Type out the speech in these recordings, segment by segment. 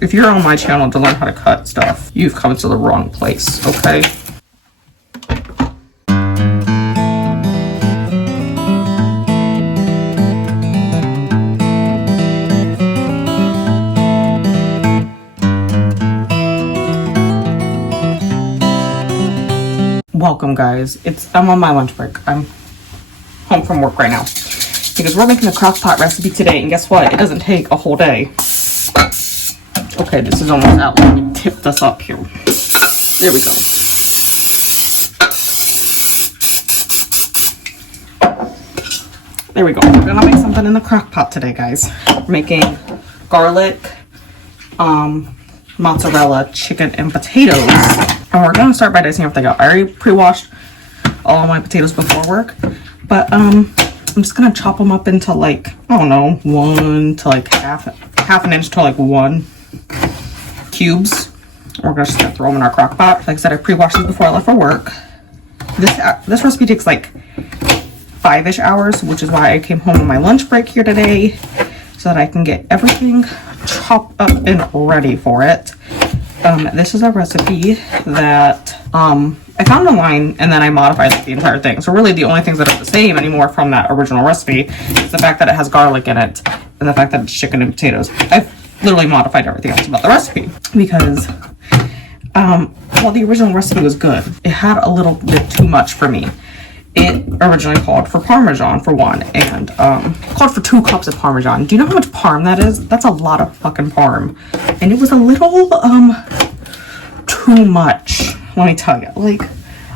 if you're on my channel to learn how to cut stuff, you've come to the wrong place, okay? Welcome, guys. I'm on my lunch break. I'm home from work right now because we're making a crock pot recipe today, and guess what? It doesn't take a whole day. Okay, this is almost out. Let me tip this up here. There we go. There we go. We're gonna make something in the crock pot today, guys. We're making garlic, mozzarella, chicken, and potatoes. And we're gonna start by dicing everything up. I already pre-washed all of my potatoes before work, but I'm just gonna chop them up into like, I don't know, 1 to like half an inch to like 1 cubes. We're just gonna throw them in our crock pot. Like I said, I pre-washed these before I left for work. This recipe takes like 5-ish hours, which is why I came home on my lunch break here today, so that I can get everything chopped up and ready for it. This is a recipe that I found online, and then I modified like the entire thing. So really the only things that are the same anymore from that original recipe is the fact that it has garlic in it and the fact that it's chicken and potatoes. I've literally modified everything else about the recipe because while the original recipe was good, it had a little bit too much for me. It originally called for Parmesan for 1, and called for 2 cups of Parmesan. Do you know how much Parm that is? That's a lot of fucking Parm. And it was a little too much, let me tell you. Like,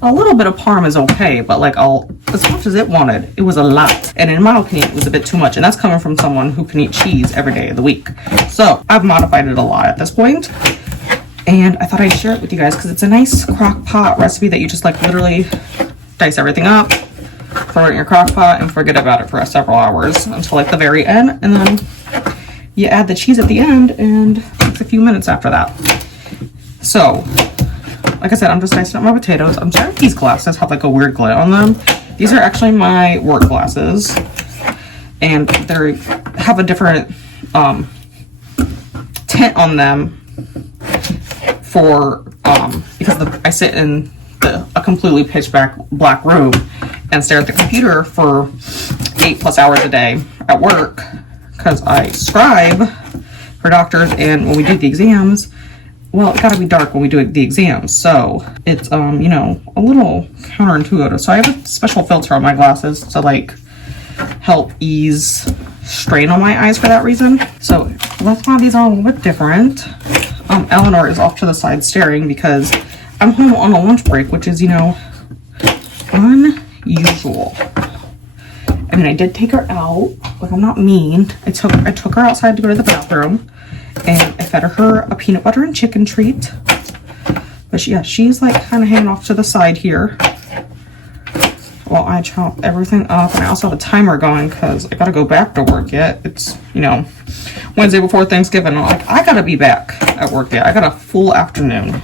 a little bit of Parm is okay, but like as much as it wanted, it was a lot. And in my opinion, it was a bit too much. And that's coming from someone who can eat cheese every day of the week. So I've modified it a lot at this point. And I thought I'd share it with you guys because it's a nice crock pot recipe that you just like literally dice everything up, throw it in your crock pot, and forget about it for several hours until like the very end. And then you add the cheese at the end, and it's a few minutes after that. So, like I said, I'm just dicing up my potatoes. I'm sorry these glasses have like a weird glare on them. These are actually my work glasses, and they have a different tint on them for because I sit in a completely pitch black room and stare at the computer for 8+ hours a day at work because I scribe for doctors, and when we do the exams, well, it gotta be dark when we do the exams, so it's you know, a little counterintuitive. So I have a special filter on my glasses to like help ease strain on my eyes for that reason. So that's why these are a little bit different. Eleanor is off to the side staring because I'm home on a lunch break, which is, you know, unusual. I mean, I did take her out, but I'm not mean. I took her outside to go to the bathroom, and I fed her a peanut butter and chicken treat. But she's like kind of hanging off to the side here while I chop everything up. And I also have a timer going because I gotta go back to work yet. It's, you know, Wednesday before Thanksgiving. I'm like, I gotta be back at work yet. I got a full afternoon.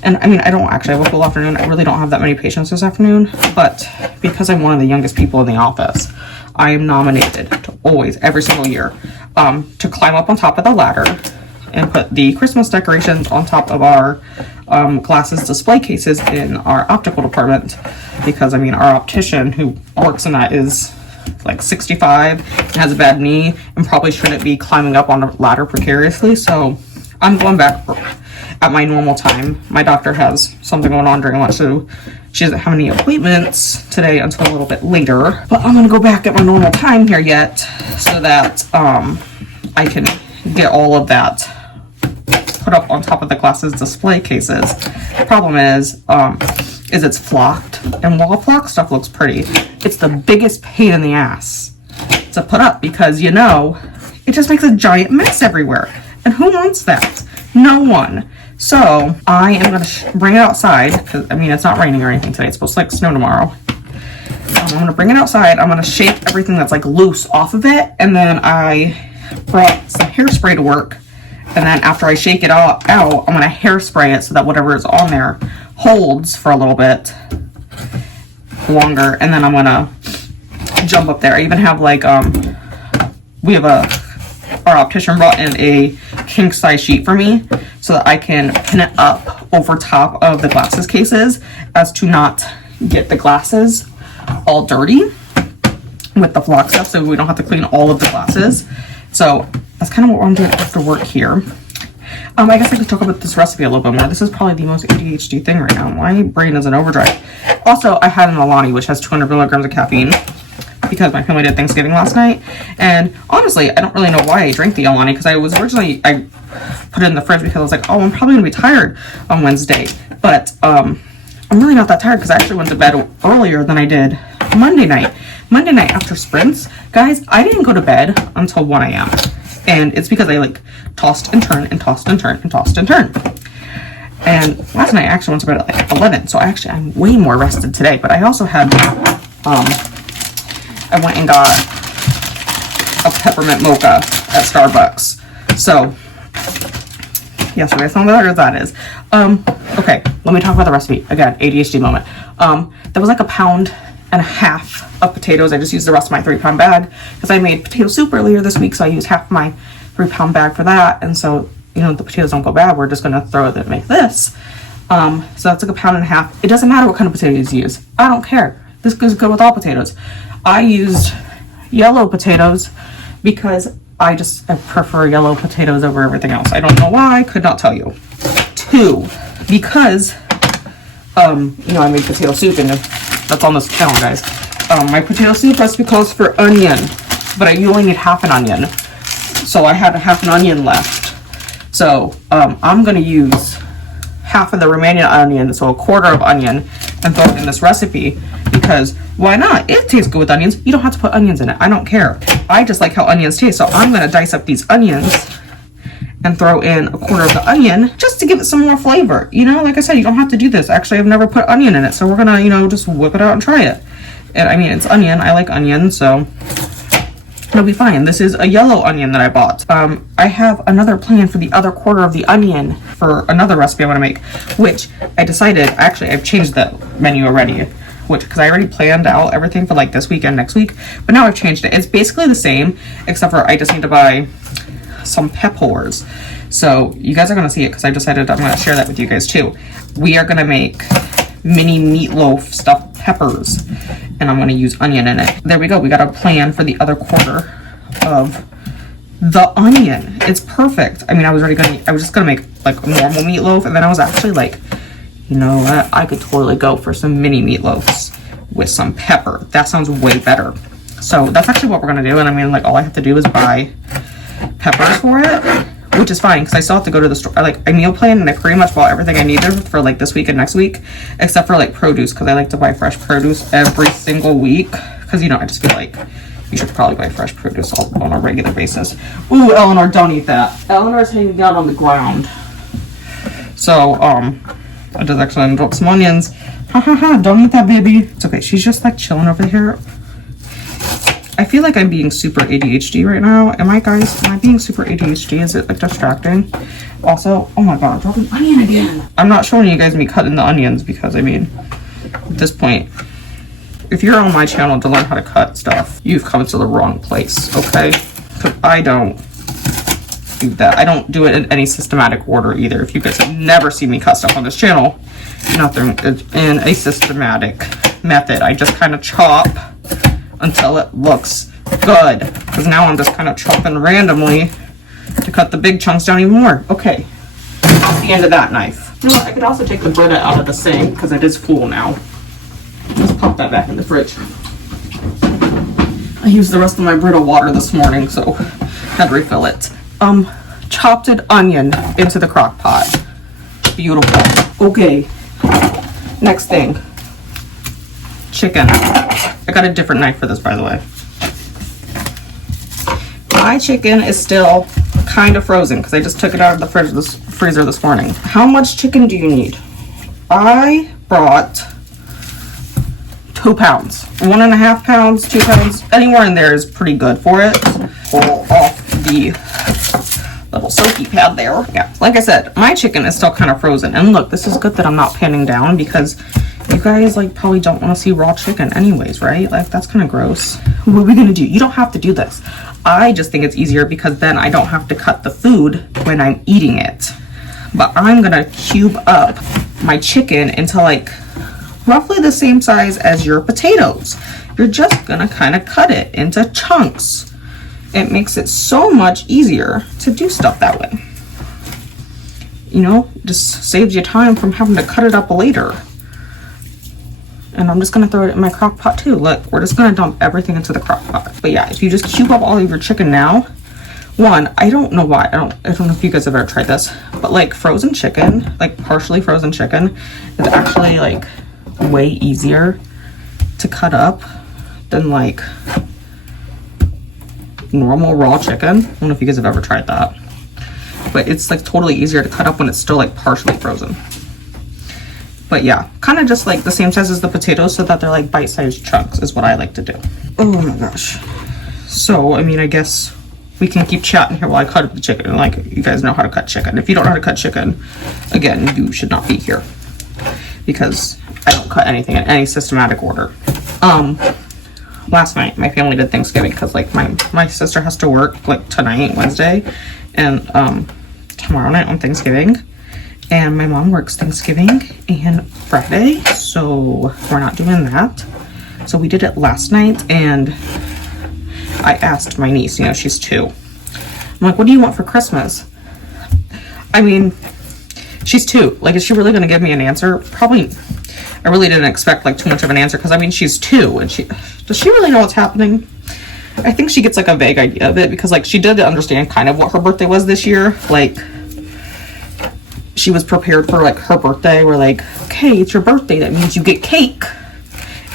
And I mean, I don't actually have a full afternoon. I really don't have that many patients this afternoon. But because I'm one of the youngest people in the office, I am nominated to always, every single year, to climb up on top of the ladder and put the Christmas decorations on top of our glasses display cases in our optical department. Because, I mean, our optician who works in that is like 65 and has a bad knee and probably shouldn't be climbing up on a ladder precariously. So I'm going back at my normal time. My doctor has something going on during lunch, so she doesn't have any appointments today until a little bit later. But I'm gonna go back at my normal time here yet, so that I can get all of that put up on top of the glasses display cases. The problem is it's flocked, and while flocked stuff looks pretty, it's the biggest pain in the ass to put up because, you know, it just makes a giant mess everywhere. And who wants that? No one. So I am going to bring it outside because, I mean, it's not raining or anything today. It's supposed to like snow tomorrow. I'm going to bring it outside. I'm going to shake everything that's like loose off of it. And then I brought some hairspray to work. And then after I shake it all out, I'm going to hairspray it so that whatever is on there holds for a little bit longer. And then I'm going to jump up there. I even have like, our optician brought in a king size sheet for me so that I can pin it up over top of the glasses cases as to not get the glasses all dirty with the vlog stuff, so we don't have to clean all of the glasses. So that's kind of what I'm doing after work here. I guess I could talk about this recipe a little bit more. This is probably the most ADHD thing right now. My brain is in overdrive. Also, I had an Alani, which has 200 milligrams of caffeine, because my family did Thanksgiving last night. And honestly, I don't really know why I drank the Alani, because I put it in the fridge because I was like, oh, I'm probably gonna be tired on Wednesday. But I'm really not that tired, because I actually went to bed earlier than I did Monday night. Monday night after sprints, guys, I didn't go to bed until 1 a.m. And it's because I like tossed and turned and tossed and turned and tossed and turned. And last night I actually went to bed at like 11. So I'm way more rested today. But I also had, I went and got a peppermint mocha at Starbucks. So, yes, you guys know what that is. Okay, let me talk about the recipe. Again, ADHD moment. There was like 1.5 pounds of potatoes. I just used the rest of my 3-pound bag because I made potato soup earlier this week, so I used half my 3-pound bag for that. And so, you know, the potatoes don't go bad. We're just gonna throw it and make this. So that's like 1.5 pounds. It doesn't matter what kind of potatoes you use. I don't care. This goes good with all potatoes. I used yellow potatoes because I prefer yellow potatoes over everything else. I don't know why. I could not tell you. 2, because you know, I made potato soup, and that's on this channel, guys. My potato soup recipe calls for onion, but you only need half an onion. So I had half an onion left. So I'm gonna use half of the remaining onion, so 1/4 of onion, and throw it in this recipe, because why not? It tastes good with onions. You don't have to put onions in it. I don't care. I just like how onions taste. So I'm gonna dice up these onions and throw in 1/4 of the onion just to give it some more flavor. You know, like I said, you don't have to do this. Actually, I've never put onion in it, so we're gonna, you know, just whip it out and try it. And I mean, it's onion. I like onion, so it'll be fine. This is a yellow onion that I bought. I have another plan for the other 1/4 of the onion for another recipe I want to make, which I decided, actually, I've changed the menu already, because I already planned out everything for like this week and next week, but now I've changed it. It's basically the same, except for I just need to buy some peppers. So you guys are going to see it, because I decided I'm going to share that with you guys too. We are going to make mini meatloaf stuffed peppers, and I'm going to use onion in it. There we go. We got a plan for the other 1/4 of the onion. It's perfect. I mean, I was just going to make like a normal meatloaf, and then I was actually like, you know what? I could totally go for some mini meatloafs with some pepper. That sounds way better. So that's actually what we're going to do. And I mean, like, all I have to do is buy peppers for it, which is fine, because I still have to go to the store. I meal plan, and I pretty much bought everything I needed for like this week and next week, except for like produce, because I like to buy fresh produce every single week, because, you know, I just feel like you should probably buy fresh produce on a regular basis. Ooh, Eleanor, don't eat that. Eleanor's hanging out on the ground. So I just actually dropped some onions. Ha ha ha, don't eat that, baby. It's okay, she's just like chilling over here. I feel like I'm being super ADHD right now. Am I, guys? Am I being super ADHD? Is it like distracting? Also, oh my god, I'm dropping onion again. I'm not showing you guys me cutting the onions, because I mean, at this point, if you're on my channel to learn how to cut stuff, you've come to the wrong place, okay? Because I don't do that. I don't do it in any systematic order either. If you guys have never seen me cut stuff on this channel, nothing in a systematic method. I just kind of chop until it looks good, because now I'm just kind of chopping randomly to cut the big chunks down even more. Okay, that's the end of that knife. You know what, I could also take the Brita out of the sink, because it is full now. Let's pop that back in the fridge. I used the rest of my Brita water this morning, so I had to refill it. Chopped onion into the crock pot. Beautiful. Okay, next thing. Chicken. I got a different knife for this, by the way. My chicken is still kind of frozen, because I just took it out of the freezer this morning. How much chicken do you need? I brought 2 pounds. 1.5 pounds, 2 pounds, anywhere in there is pretty good for it. Pull off the little soaky pad there. Yeah, like I said, my chicken is still kind of frozen. And look, this is good that I'm not panning down, because You guys like probably don't want to see raw chicken anyways, right? Like that's kind of gross. What are we gonna do? You don't have to do this. I just think it's easier because then I don't have to cut the food when I'm eating it. But I'm gonna cube up my chicken into like roughly the same size as your potatoes. You're just gonna kind of cut it into chunks. It makes it so much easier to do stuff that way. You know, just saves you time from having to cut it up later. And I'm just gonna throw it in my crock pot too. Look, we're just gonna dump everything into the crock pot. But yeah, if you just cube up all of your chicken now, one, I don't know why, I don't know if you guys have ever tried this, but like frozen chicken, like partially frozen chicken, is actually like way easier to cut up than like normal raw chicken. I don't know if you guys have ever tried that, but it's like totally easier to cut up when it's still like partially frozen. But yeah, kind of just like the same size as the potatoes so that they're like bite-sized chunks is what I like to do. Oh my gosh. So, I mean, I guess we can keep chatting here while I cut up the chicken. Like, you guys know how to cut chicken. If you don't know how to cut chicken, again, you should not be here because I don't cut anything in any systematic order. Last night my family did Thanksgiving because like my sister has to work like tonight, Wednesday, and tomorrow night on Thanksgiving, and my mom works Thanksgiving and Friday, so we're not doing that. So we did it last night, and I asked my niece, you know, she's 2. I'm like, what do you want for Christmas? I mean, she's 2. Like, is she really going to give me an answer? Probably. I really didn't expect like too much of an answer because I mean, she's 2 and does she really know what's happening? I think she gets like a vague idea of it because like she did understand kind of what her birthday was this year. Like, she was prepared for like her birthday. We're like, okay, it's your birthday. That means you get cake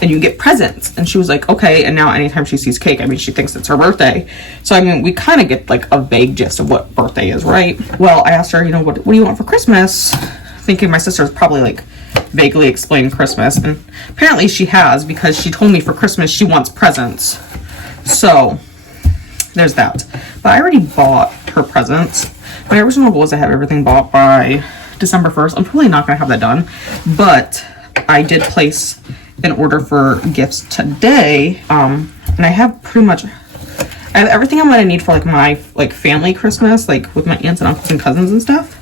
and you get presents. And she was like, okay. And now anytime she sees cake, I mean, she thinks it's her birthday. So, I mean, we kind of get like a vague gist of what birthday is, right? Well, I asked her, you know, what do you want for Christmas? Thinking my sister's probably like vaguely explained Christmas. And apparently she has, because she told me for Christmas she wants presents. So, there's that. But I already bought her presents. My original goal is to have everything bought by December 1st. I'm probably not going to have that done. But I did place an order for gifts today, and I have pretty much everything I'm gonna need for like my like family Christmas, like with my aunts and uncles and cousins and stuff.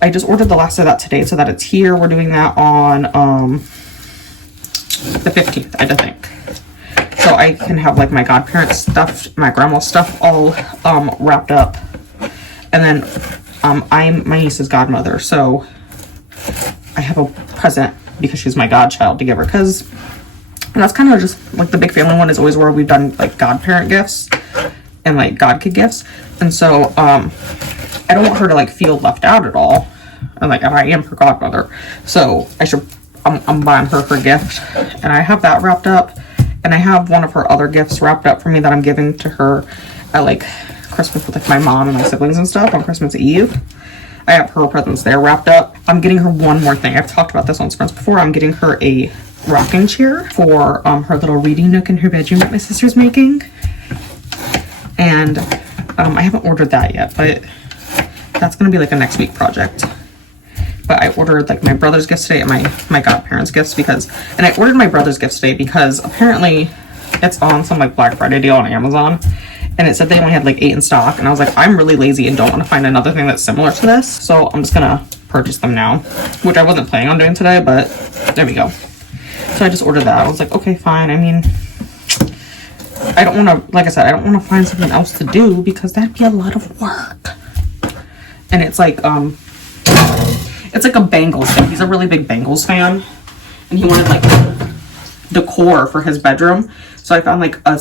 I just ordered the last of that today so that it's here. We're doing that on the 15th, I think, so I can have like my godparents stuff, my grandma's stuff all wrapped up, and then I'm my niece's godmother, so I have a present because she's my godchild to give her, because that's kind of just like the big family one is always where we've done like godparent gifts and like godkid gifts, and so I don't want her to like feel left out at all, and like I am her godmother, so I'm buying her gift, and I have that wrapped up, and I have one of her other gifts wrapped up for me that I'm giving to her at like Christmas with like my mom and my siblings and stuff on Christmas Eve. I have her presents there wrapped up. I'm getting her one more thing. I've talked about this on Sprints before. I'm getting her a rocking chair for her little reading nook in her bedroom that my sister's making. And I haven't ordered that yet, but that's going to be like a next week project. But I ordered like my brother's gifts today and my godparents' gifts and I ordered my brother's gifts today because apparently it's on some like Black Friday deal on Amazon. And it said they only had like 8 in stock. And I was like, I'm really lazy and don't want to find another thing that's similar to this. So I'm just going to purchase them now, which I wasn't planning on doing today, but there we go. So I just ordered that. I was like, okay, fine. I mean, I don't want to, like I said, I don't want to find something else to do because that'd be a lot of work. And it's like a Bengals thing. He's a really big Bengals fan. And he wanted like decor for his bedroom. So I found like a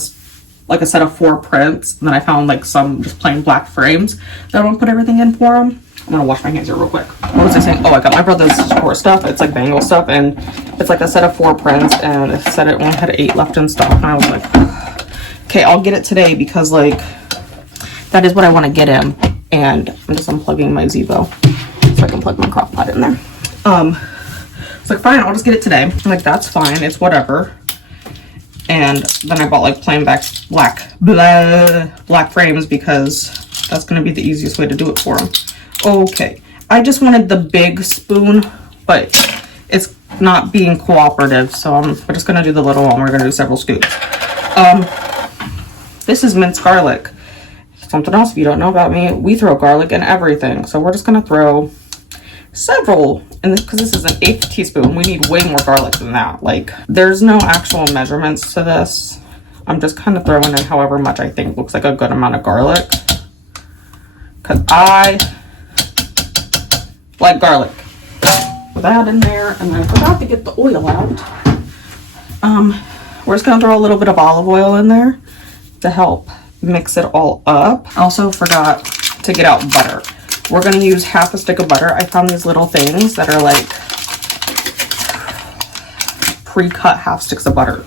set of 4 prints, and then I found like some just plain black frames that I want to put everything in for him. I'm gonna wash my hands here real quick. What was I saying? Oh, I got my brother's sport stuff. It's like Bengal stuff, and it's like a set of 4 prints, and it said it only had 8 left in stock, and I was like, okay, I'll get it today because like that is what I want to get him. And I'm just unplugging my Zevo so I can plug my crock pot in there. It's like, fine, I'll just get it today. I'm like, that's fine, it's whatever. And then I bought like plain black frames because that's going to be the easiest way to do it for him. Okay, I just wanted the big spoon, but it's not being cooperative, so we're just gonna do the little one. We're gonna do several scoops. This is minced garlic. Something else if you don't know about me, we throw garlic in everything. So we're just gonna throw several, and because this is an 1/8 teaspoon, we need way more garlic than that. Like, there's no actual measurements to this. I'm just kind of throwing in however much I think looks like a good amount of garlic, because I like garlic. Put that in there, and I forgot to get the oil out. We're just gonna throw a little bit of olive oil in there to help mix it all up. I also forgot to get out butter. We're gonna use half a stick of butter. I found these little things that are like pre-cut half sticks of butter,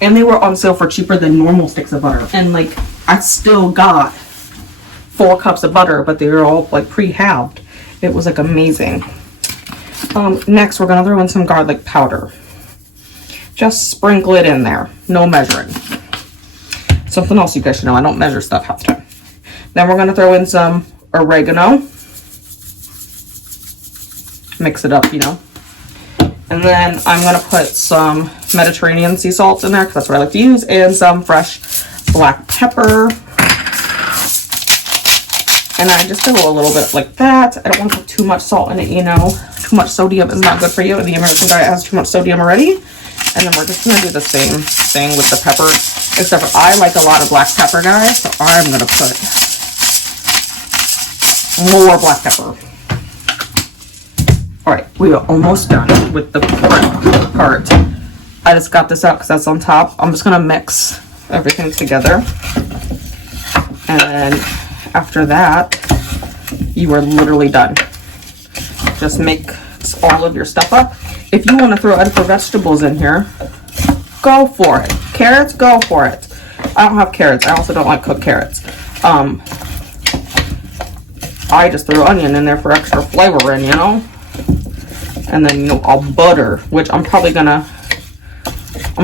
and they were on sale for cheaper than normal sticks of butter. And like, I still got 4 cups of butter, but they were all like pre-halved. It was like amazing. Next, we're gonna throw in some garlic powder. Just sprinkle it in there, no measuring. Something else you guys should know, I don't measure stuff half the time. Then we're gonna throw in some oregano. Mix it up, you know. And then I'm gonna put some Mediterranean sea salt in there, because that's what I like to use, and some fresh black pepper. And I just do a little bit like that. I don't want to put too much salt in it, you know. Too much sodium is not good for you. The American diet has too much sodium already. And then we're just gonna do the same thing with the pepper, except for I like a lot of black pepper, guys, so I'm gonna put more black pepper. All right, we are almost done with the part. I just got this out because that's on top. I'm just gonna mix everything together, and then after that, you are literally done. Just mix all of your stuff up. If you want to throw edible vegetables in here, go for it. Carrots, go for it. I don't have carrots. I also don't like cooked carrots. I just threw onion in there for extra flavor, and you know. And then, you know, I'll butter, which I'm gonna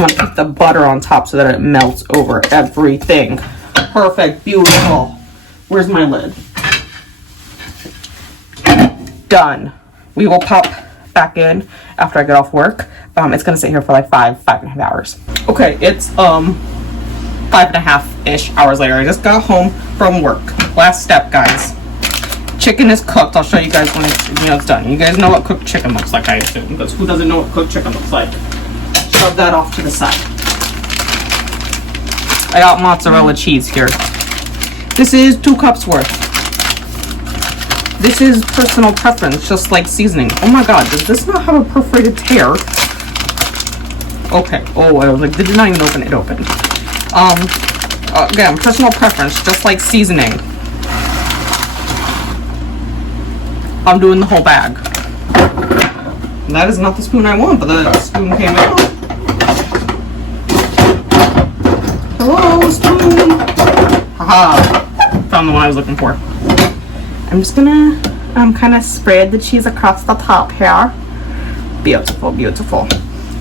keep the butter on top so that it melts over everything. Perfect, beautiful. Where's my lid? Done. We will pop back in after I get off work. It's gonna sit here for like 5.5 hours. Okay, it's 5.5-ish hours later. I just got home from work. Last step, guys. Chicken is cooked. I'll show you guys when it's done. You guys know what cooked chicken looks like, I assume, because who doesn't know what cooked chicken looks like? Shove that off to the side. I got mozzarella cheese here. This is 2 cups worth. This is personal preference, just like seasoning. Oh my god, does this not have a perforated tear? Okay. Oh, I was like, did not even open it open. Again, personal preference, just like seasoning. I'm doing the whole bag. And that is not the spoon I want, but the spoon came out. Hello, spoon. Haha. Found the one I was looking for. I'm just gonna kind of spread the cheese across the top here. Beautiful, beautiful.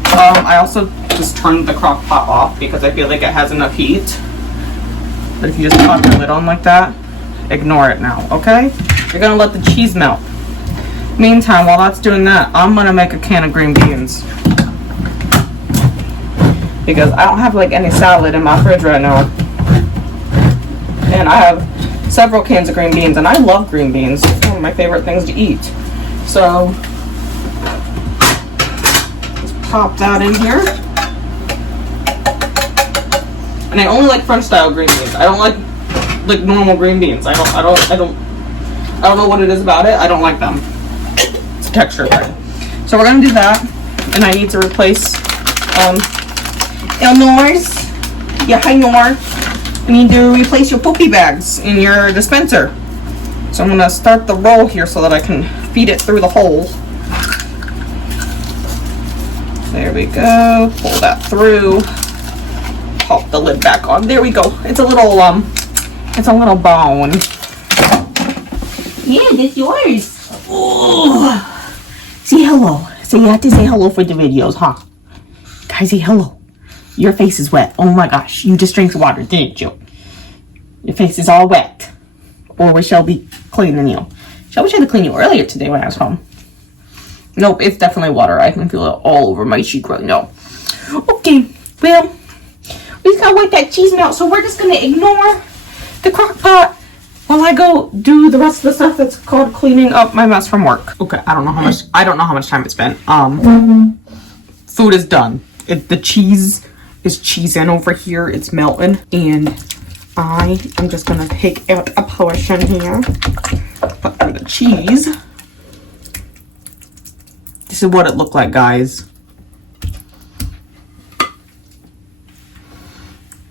I also just turned the crock pot off because I feel like it has enough heat. But if you just pop your lid on like that, ignore it now, okay? You're gonna let the cheese melt. Meantime, while that's doing that, I'm gonna make a can of green beans. Because I don't have like any salad in my fridge right now. And I have several cans of green beans, and I love green beans. It's one of my favorite things to eat. So, just pop that in here. And I only like French style green beans. I don't like normal green beans. I don't know what it is about it. I don't like them. It's a texture thing. So we're gonna do that, and I need to replace Eleanor's. Yeah, hi Nor. I need to replace your poopy bags in your dispenser. So I'm gonna start the roll here so that I can feed it through the hole. There we go. Pull that through. Pop the lid back on. There we go. It's a little bone. Yeah, that's yours. Ooh. Say hello. So you have to say hello for the videos, huh? Guys, say hello. Your face is wet. Oh my gosh, you just drank water, didn't you? Your face is all wet. Or was Shelby cleaning you? Shelby tried to clean you earlier today when I was home. Nope, it's definitely water. I can feel it all over my cheek right now. Okay, well, we gotta wait that cheese melt, so we're just gonna ignore the crock pot while I go do the rest of the stuff that's called cleaning up my mess from work. Okay, I don't know how much time it's been. Food is done. The cheese is cheesing over here. It's melting, and I am just gonna take out a portion here. Put through the cheese. This is what it looked like, guys.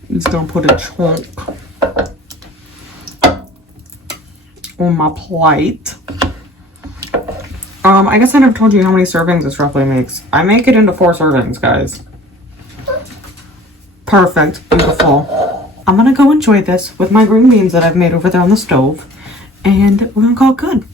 I'm just gonna put a chunk on my plate. I guess I never told you how many servings this roughly makes. I make it into 4 servings, guys. Perfect. Beautiful. I'm gonna go enjoy this with my green beans that I've made over there on the stove, and we're gonna call it good.